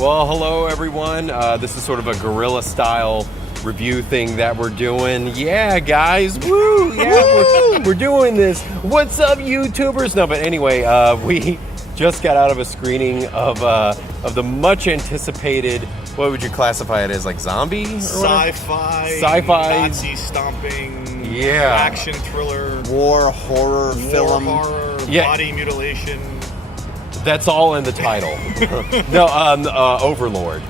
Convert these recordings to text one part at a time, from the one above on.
Well, hello everyone. This is sort of a guerrilla style review thing that we're doing. Yeah, guys. Woo! Yeah, we're doing this. What's up, YouTubers? No, but anyway, we just got out of a screening of the much anticipated. What would you classify it as? Like zombie? Or Sci-fi. Nazi stomping. Yeah. Action thriller. War horror film. Yeah. Body mutilation. That's all in the title. No, Overlord.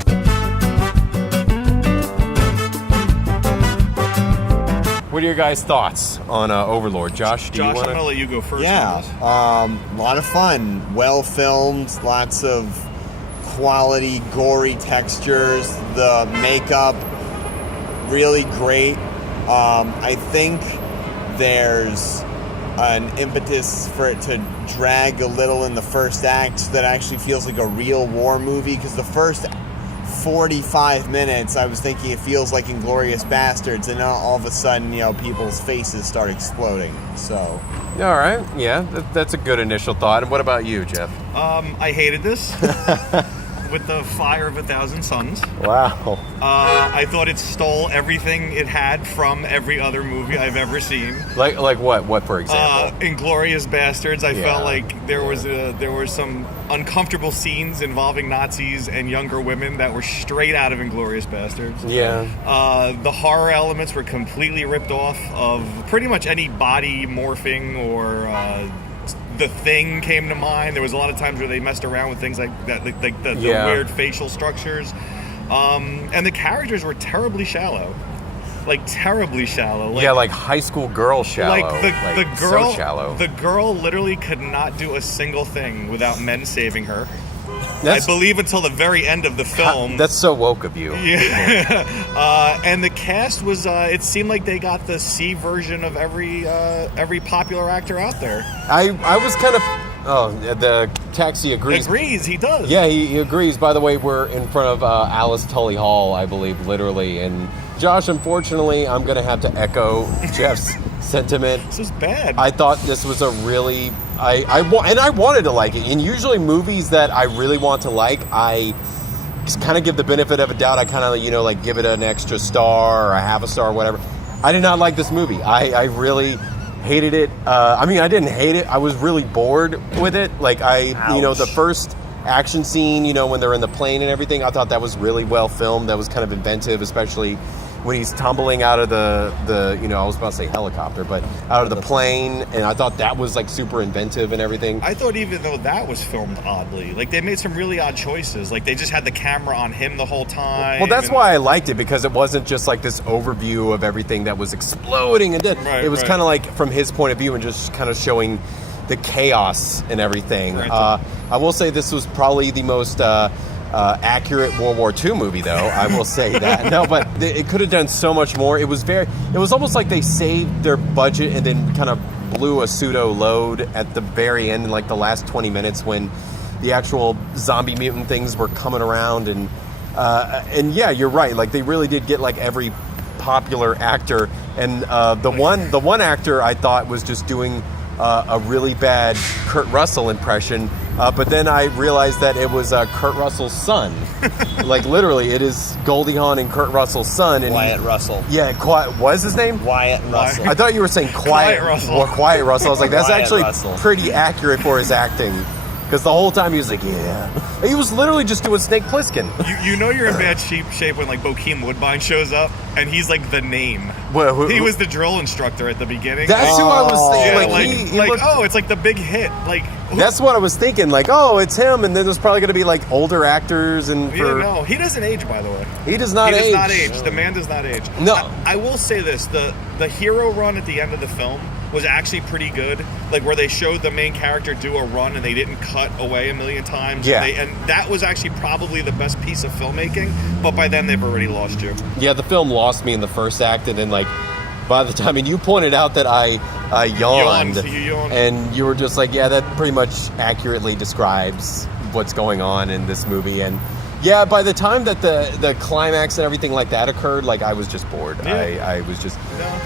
What are your guys' thoughts on Overlord? Josh, I'm going to let you go first. Yeah, a lot of fun. Well filmed, lots of quality, gory textures. The makeup, really great. I think there's an impetus for it to drag a little in the first act so that actually feels like a real war movie, because the first 45 minutes I was thinking it feels like Inglourious Bastards, and now all of a sudden, people's faces start exploding. So all right, yeah, that's a good initial thought. And what about you, Jeff? I hated this with the fire of 1,000 suns. Wow. I thought it stole everything it had from every other movie I've ever seen. Like what? What, for example? Inglourious Bastards. I felt like there were some uncomfortable scenes involving Nazis and younger women that were straight out of Inglourious Bastards. Yeah. The horror elements were completely ripped off of pretty much any body morphing or The Thing came to mind. There was a lot of times where they messed around with things like that, like the weird facial structures. And the characters were terribly shallow. Like, terribly shallow. Like high school girl shallow. Like the girl, so shallow. The girl literally could not do a single thing without men saving her. I believe until the very end of the film. That's so woke of you. Yeah. And the cast was, it seemed like they got the C version of every popular actor out there. I was kind of, the taxi agrees. He does. Yeah, he agrees. By the way, we're in front of Alice Tully Hall, I believe, literally. And Josh, unfortunately, I'm going to have to echo Jeff's sentiment. This is bad. I thought this was a really... I wanted to like it. And usually movies that I really want to like, I just kind of give the benefit of a doubt. I kind of, like give it an extra star or a half a star or whatever. I did not like this movie. I really hated it. I didn't hate it. I was really bored with it. Like, the first action scene, when they're in the plane and everything, I thought that was really well filmed. That was kind of inventive, especially when he's tumbling out of the I was about to say helicopter, but out of the plane, and I thought that was like super inventive and everything. I thought even though that was filmed oddly, like they made some really odd choices. Like they just had the camera on him the whole time. Well, that's why I liked it, because it wasn't just like this overview of everything that was exploding and dead. It was kind of like from his point of view and just kind of showing the chaos and everything. I will say this was probably the most accurate World War II movie, though. I will say that. No, but it could have done so much more. It was almost like they saved their budget and then kind of blew a pseudo load at the very end in like the last 20 minutes when the actual zombie mutant things were coming around. And yeah, you're right. Like they really did get like every popular actor, and the one actor I thought was just doing a really bad Kurt Russell impression. But then I realized that it was Kurt Russell's son. Like, literally, it is Goldie Hawn and Kurt Russell's son. And Wyatt Russell. Yeah, what is his name? Wyatt Russell. I thought you were saying Quiet Russell. Or Quiet Russell. I was like, that's actually pretty accurate for his acting. Because the whole time he was like, yeah. He was literally just doing Snake Plissken. You know you're in bad shape when like Bokeem Woodbine shows up and he's like the name. Well, he was the drill instructor at the beginning. That's who I was thinking. Yeah, he looked, it's like the big hit. Like that's what I was thinking. Like, oh, it's him, and then there's probably going to be like older actors and. No, he doesn't age. By the way, he does not age. He does not age. The man does not age. No, I will say this: the hero run at the end of the film was actually pretty good. Like where they showed the main character do a run and they didn't cut away a million times. Yeah, and that was actually probably the best piece of filmmaking. But by then they've already lost you. Yeah, the film lost me in the first act, and then like by the time, and you pointed out that I yawned, and you were just like, yeah, that pretty much accurately describes what's going on in this movie. And yeah, by the time that the climax and everything like that occurred, like I was just bored. Yeah. I was just. No.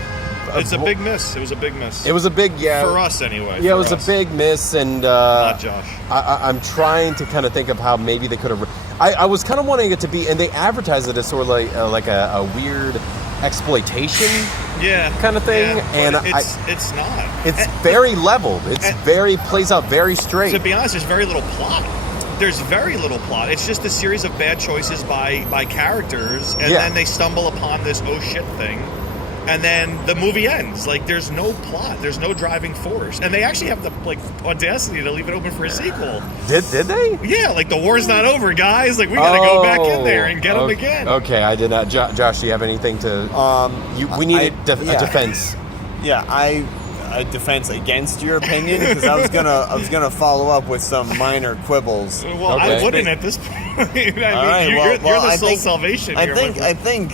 It's a big miss. It was a big miss. It was a big, for us anyway. Yeah, it was a big miss, and not Josh. I'm trying to kind of think of how maybe they could have. I was kind of wanting it to be, and they advertise it as sort of like a weird exploitation kind of thing, and it's not. It's very leveled. It's plays out very straight. To be honest, there's very little plot. There's very little plot. It's just a series of bad choices by characters, and then they stumble upon this oh shit thing, and then the movie ends. Like, there's no plot. There's no driving force, and they actually have the audacity to leave it open for a sequel. Did they? Yeah, like, the war's not over, guys. Like, we gotta go back in there and get them again. Okay, I did not. Josh, do you have anything to? We need a defense. Yeah, a defense against your opinion, because I was gonna follow up with some minor quibbles. Well, I wouldn't at this point. You're the sole salvation here. I think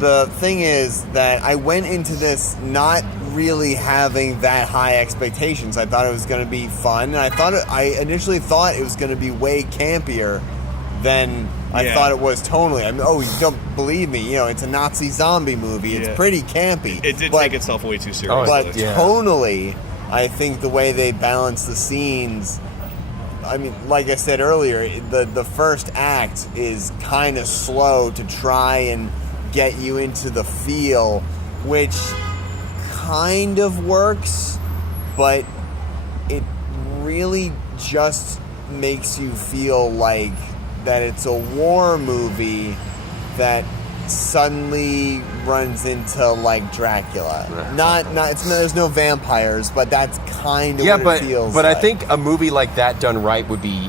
the thing is that I went into this not really having that high expectations. I thought it was going to be fun, and I initially thought it was going to be way campier than I thought it was tonally. I mean, you don't believe me? It's a Nazi zombie movie. It's pretty campy. It did take itself way too seriously. But tonally, I think the way they balance the scenes, I mean, like I said earlier, the first act is kind of slow to try and get you into the feel, which kind of works, but it really just makes you feel like that it's a war movie that suddenly runs into like Dracula. There's no vampires, but that's kind of what it feels but like. I think a movie like that done right would be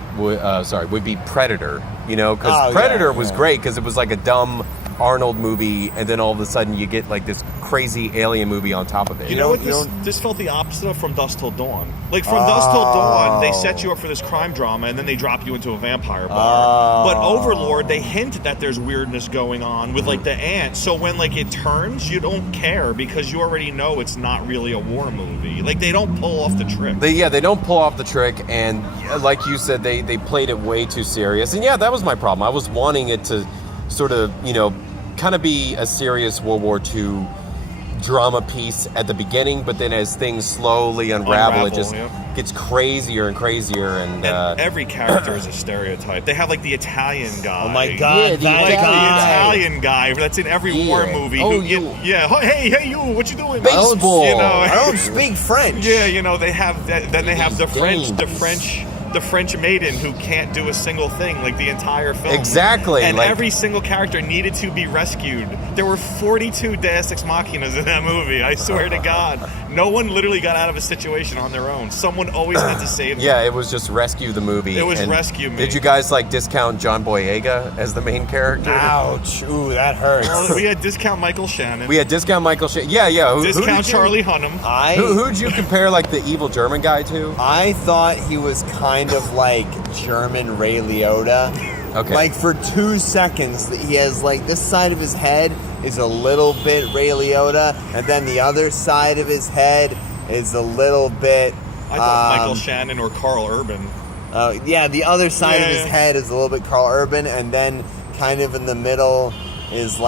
Predator. Because Predator was great because it was like a dumb Arnold movie, and then all of a sudden you get like this crazy alien movie on top of it. You know what? This felt the opposite of From Dusk Till Dawn. Like, From Dusk Till Dawn, they set you up for this crime drama, and then they drop you into a vampire bar. But Overlord, they hint that there's weirdness going on with like the ant. So when like it turns, you don't care because you already know it's not really a war movie. Like, they don't pull off the trick. They don't pull off the trick, and like you said, they played it way too serious. And that was my problem. I was wanting it to sort of, kind of be a serious World War II drama piece at the beginning, but then as things slowly unravel it just gets crazier and crazier. And every character is a stereotype. They have like the Italian guy. Oh my God, the Italian guy that's in every war movie. Hey, you, what you doing? Baseball. I don't speak French. Yeah, they have the French maiden who can't do a single thing, like the entire film. Exactly. And every single character needed to be rescued. There were 42 Deus Ex Machinas in that movie, I swear to God. No one literally got out of a situation on their own. Someone always had to save them. Yeah, it was just rescue the movie. It was rescue me. Did you guys discount John Boyega as the main character? Ouch. Ooh, that hurts. Well, we had discount Michael Shannon. Yeah. Discount Charlie Hunnam. Who'd you compare the evil German guy to? I thought he was kind of like German Ray Liotta. Okay. Like, for 2 seconds, he has this side of his head is a little bit Ray Liotta, and then the other side of his head is a little bit. I thought Michael Shannon or Carl Urban. The other side of his head is a little bit Carl Urban, and then kind of in the middle is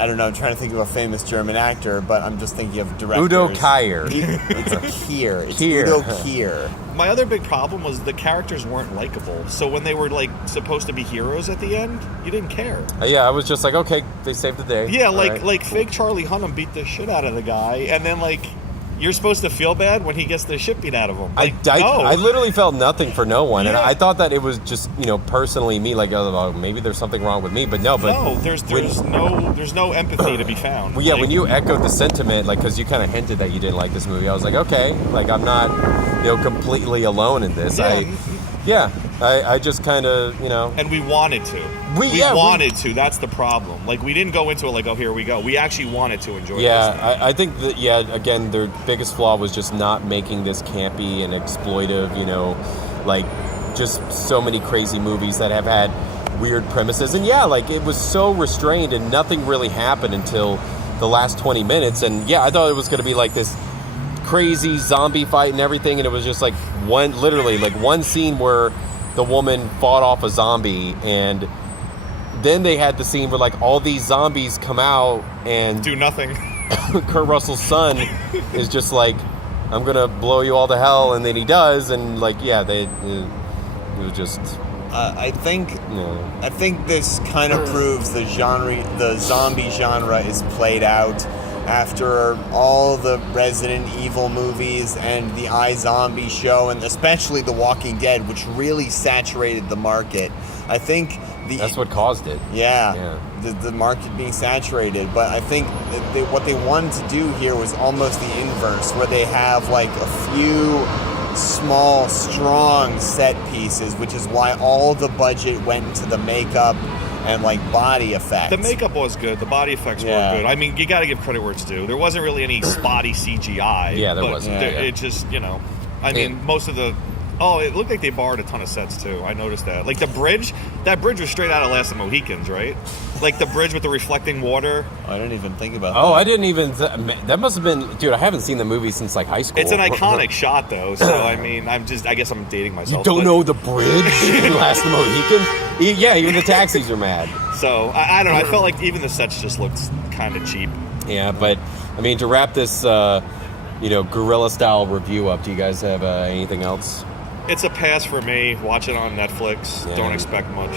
I don't know, I'm trying to think of a famous German actor, but I'm just thinking of directors. Udo Kier. It's Kier. It's Udo Kier. My other big problem was the characters weren't likable. So when they were supposed to be heroes at the end, you didn't care. I was just okay, they saved the day. Yeah, fake Charlie Hunnam beat the shit out of the guy, and then you're supposed to feel bad when he gets the shit beat out of him. I literally felt nothing for no one, and I thought that it was just personally me, maybe there's something wrong with me, but no. There's no empathy to be found. Well, when you echoed the sentiment, because you kind of hinted that you didn't like this movie, I was like, okay, I'm not completely alone in this. I just kind of, And we wanted to. We wanted to. That's the problem. We didn't go into it here we go. We actually wanted to enjoy this. Yeah, I think that, again, their biggest flaw was just not making this campy and exploitive, just so many crazy movies that have had weird premises. And it was so restrained and nothing really happened until the last 20 minutes. And I thought it was going to be this crazy zombie fight and everything. And it was just one scene where the woman fought off a zombie, and then they had the scene where all these zombies come out and do nothing. Kurt Russell's son is just I'm gonna blow you all to hell, and then he does, and it was just I think this kind of proves the zombie genre is played out after all the Resident Evil movies and the iZombie show, and especially The Walking Dead, which really saturated the market. I think that's what caused it. Yeah. The market being saturated. But I think what they wanted to do here was almost the inverse, where they have like a few small, strong set pieces, which is why all the budget went into the makeup and like body effects. The makeup was good. The body effects were good. I mean, you got to give credit where it's due. There wasn't really any spotty CGI. Yeah, there wasn't. It just, I mean, most of the... Oh, it looked like they borrowed a ton of sets, too. I noticed that. Like, the bridge, that bridge was straight out of Last of the Mohicans, right? Like, the bridge with the reflecting water. I didn't even think about that. Oh, I didn't even... that must have been... Dude, I haven't seen the movie since, like, high school. It's an iconic shot, though, so, I mean, I guess I'm dating myself. You don't know the bridge in Last of the Mohicans? Yeah, even the taxis are mad. So, I don't know. I felt like even the sets just looked kind of cheap. Yeah, but, I mean, to wrap this, guerrilla-style review up, do you guys have anything else? It's a pass for me. Watch it on Netflix. Yeah. Don't expect much.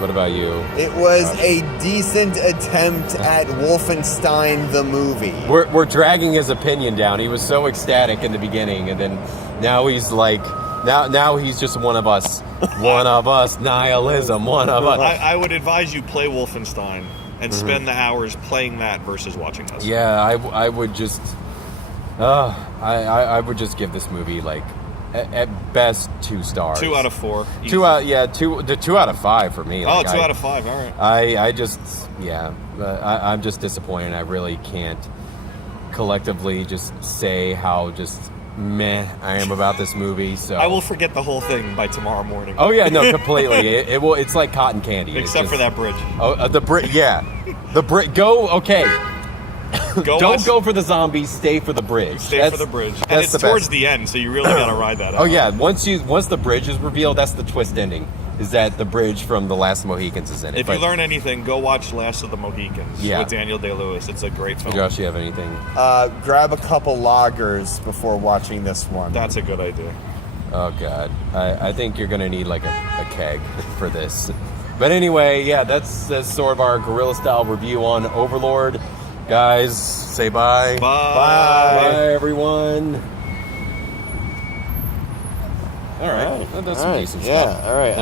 What about you? It was a decent attempt at Wolfenstein the movie. We're dragging his opinion down. He was so ecstatic in the beginning, and then now he's like, now he's just one of us. One of us. Nihilism. One of us. I would advise you play Wolfenstein and spend the hours playing that versus watching this. Yeah, I would just... I would just give this movie like... At best, 2 stars. 2 out of 4. Easy. 2 out of 5 for me. Like, 2 out of 5. All right. I'm just disappointed. I really can't collectively just say how just meh I am about this movie. So I will forget the whole thing by tomorrow morning. Oh yeah, no, completely. it will. It's like cotton candy. Except for that bridge. Oh, the bridge. Yeah, the bridge. Go. Okay. Don't go for the zombies. Stay for the bridge. Stay for the bridge. And it's towards the end, so you really got to ride that out. Oh yeah, once the bridge is revealed, that's the twist ending. Is that the bridge from The Last of the Mohicans is in it. If you learn anything, go watch Last of the Mohicans with Daniel Day-Lewis. It's a great film. Josh, you have anything? Grab a couple lagers before watching this one. That's a good idea. Oh God, I think you're gonna need like a keg for this. But anyway, yeah, that's sort of our guerrilla style review on Overlord. Guys, say bye. Bye. Bye, everyone. All right. That's some decent stuff. Yeah, all right.